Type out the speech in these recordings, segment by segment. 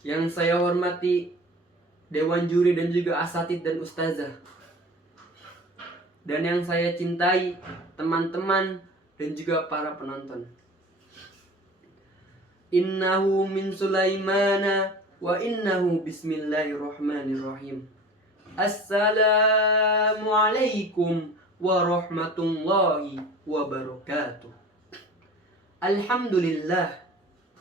Yang saya hormati dewan juri dan juga asatid dan ustazah. Dan yang saya cintai teman-teman dan juga para penonton. Innahu min Sulaimana wa innahu bismillahirrahmanirrahim. Assalamualaikum warahmatullahi wabarakatuh. Alhamdulillah.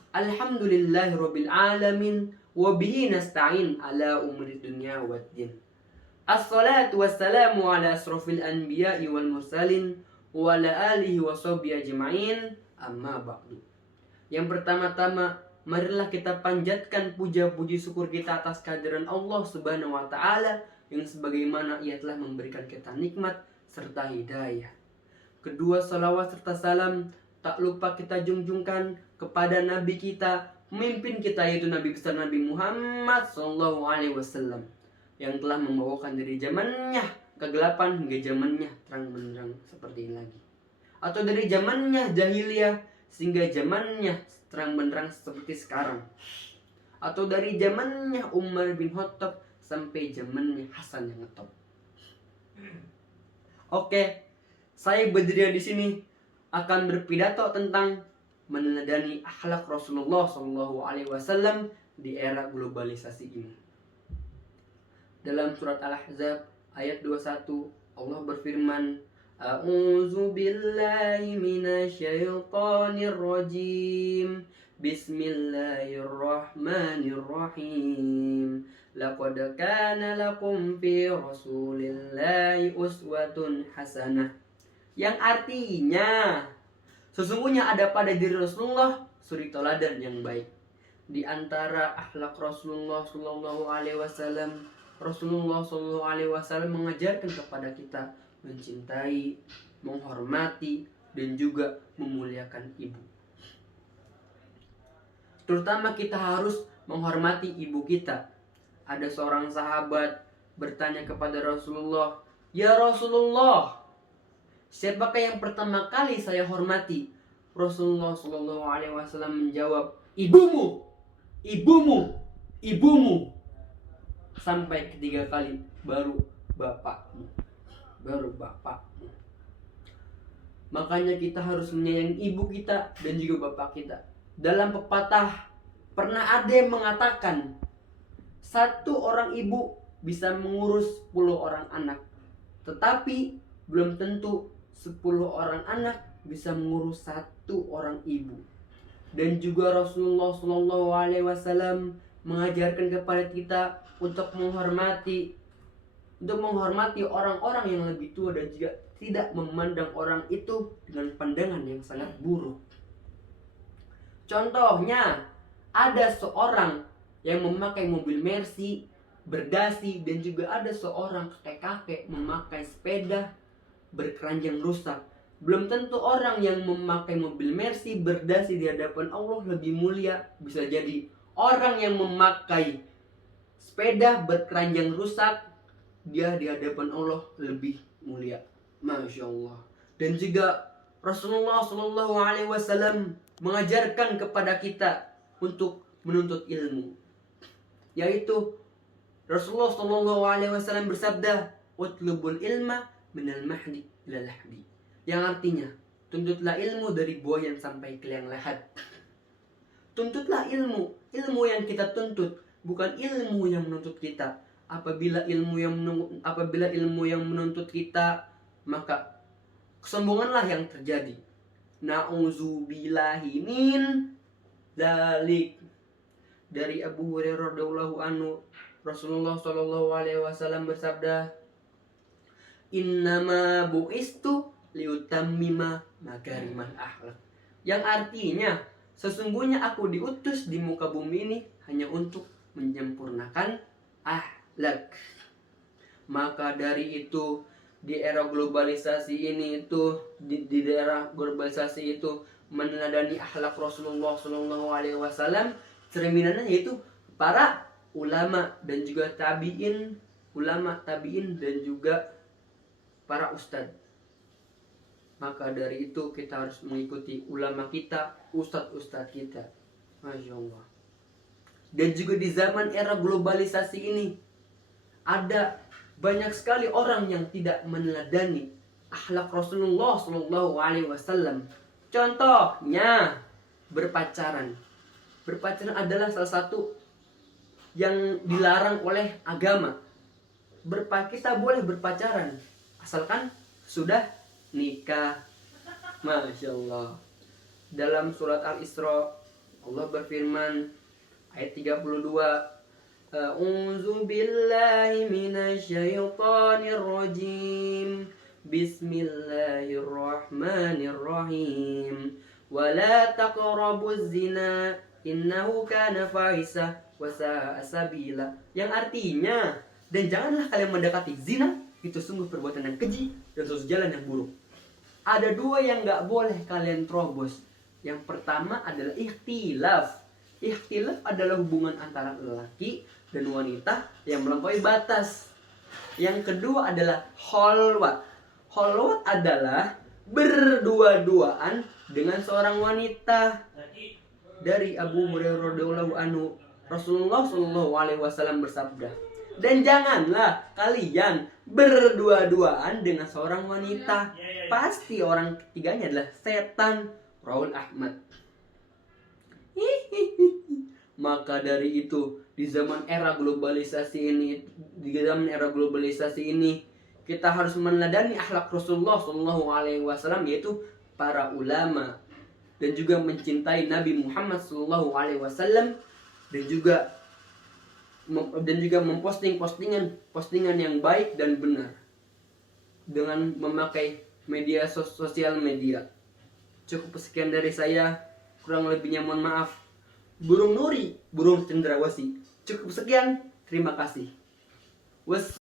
Alhamdulillahi rabbil alamin wa bihi nasta'in ala umuri dunya waddin. Assalatu wassalamu ala asrofil anbiya'i wal mursalin wa ala alihi wa sahbihi ajma'in, amma ba'du. Yang pertama-tama, marilah kita panjatkan puja-puji syukur kita atas kehadiran Allah Subhanahu wa taala yang sebagaimana Ia telah memberikan kita nikmat serta hidayah. Kedua, salawat serta salam tak lupa kita junjungkan kepada Nabi kita, pemimpin kita, yaitu Nabi besar Nabi Muhammad SAW, yang telah membawakan dari zamannya kegelapan hingga zamannya terang benderang seperti ini lagi, atau dari zamannya jahiliyah sehingga zamannya terang benderang seperti sekarang, atau dari zamannya Umar bin Khattab sampai zamannya Hasan yang ngetop. Oke, saya berdiri di sini akan berpidato tentang meneladani akhlak Rasulullah SAW di era globalisasi ini. Dalam surat Al-Ahzab ayat 21, Allah berfirman, A'udzu billahi minasyaitonir rajim. Bismillahirrahmanirrahim. Laqad kana lakum fi Rasulillahi uswatun hasanah. Yang artinya, sesungguhnya ada pada diri Rasulullah suri teladan yang baik. Di antara akhlak Rasulullah SAW, Rasulullah SAW mengajarkan kepada kita mencintai, menghormati, dan juga memuliakan ibu. Terutama kita harus menghormati ibu kita. Ada seorang sahabat bertanya kepada Rasulullah, "Ya Rasulullah, siapakah yang pertama kali saya hormati?" Rasulullah SAW menjawab, "Ibumu, ibumu, ibumu." Sampai ketiga kali, baru bapakmu, baru bapakmu. Makanya kita harus menyayangi ibu kita dan juga bapak kita. Dalam pepatah, pernah ada yang mengatakan, satu orang ibu bisa mengurus 10 orang anak, tetapi belum tentu 10 orang anak bisa mengurus satu orang ibu. Dan juga Rasulullah SAW mengajarkan kepada kita untuk menghormati orang-orang yang lebih tua dan juga tidak memandang orang itu dengan pandangan yang sangat buruk. Contohnya, ada seorang yang memakai mobil Mercy berdasi dan juga ada seorang kakek-kakek memakai sepeda berkeranjang rusak. Belum tentu orang yang memakai mobil Mercy berdasi di hadapan Allah lebih mulia. Bisa jadi orang yang memakai sepeda berkeranjang rusak, dia di hadapan Allah lebih mulia. Masya Allah. Dan juga Rasulullah SAW mengajarkan kepada kita untuk menuntut ilmu, yaitu Rasulullah SAW bersabda, "Utlubul ilma minal mahdi ilal lahdi." Yang artinya, tuntutlah ilmu dari buayan sampai ke liang lahat. Tuntutlah ilmu yang kita tuntut, bukan ilmu yang menuntut kita. Apabila ilmu yang menuntut kita, maka kesombonganlah yang terjadi. Na'udzubillahi min dzalik. Dari Abu Hurairah radhiyallahu anhu, Rasulullah SAW bersabda, "Innama bu'istu liutammima makarimal akhlak." Yang artinya, sesungguhnya aku diutus di muka bumi ini hanya untuk menyempurnakan akhlak. Maka dari itu, di era globalisasi ini di daerah globalisasi itu meneladani akhlak Rasulullah SAW, cerminannya yaitu para ulama dan juga tabiin dan juga para ustadz. Maka dari itu kita harus mengikuti ulama kita, ustadz kita. Masya Allah. Dan juga di zaman era globalisasi ini ada banyak sekali orang yang tidak meneladani akhlak Rasulullah Shallallahu Alaihi Wasallam. Contohnya berpacaran. Berpacaran adalah salah satu yang dilarang oleh agama. Kita boleh berpacaran asalkan sudah nikah. Masya Allah. Dalam surat Al-Isra Allah berfirman ayat 32, A'udzu billahi minasyaitonir rajim. Bismillahirrahmanirrahim. Wala taqrabuz zina innahu kana fahisah wa sa'a sabila. Yang artinya, dan janganlah kalian mendekati zina, itu sungguh perbuatan yang keji dan suatu jalan yang buruk. Ada dua yang gak boleh kalian terobos. Yang pertama adalah ikhtilaf. Ikhtilaf adalah hubungan antara lelaki dan wanita yang melampaui batas. Yang kedua adalah kholwat. Kholwat adalah berdua-duaan dengan seorang wanita. Dari Abu Hurairah radhiyallahu anhu, Rasulullah Shallallahu Alaihi Wasallam bersabda, dan janganlah kalian berdua-duaan dengan seorang wanita, pasti orang ketiganya adalah setan. Rawal Ahmad. Maka dari itu di zaman era globalisasi ini kita harus meneladani akhlak Rasulullah Shallallahu Alaihi Wasallam, yaitu para ulama, dan juga mencintai Nabi Muhammad Shallallahu Alaihi Wasallam, dan juga memposting postingan yang baik dan benar dengan memakai sosial media. Cukup sekian dari saya, kurang lebihnya mohon maaf. Burung Nuri, burung cendrawasih. Cukup sekian, terima kasih.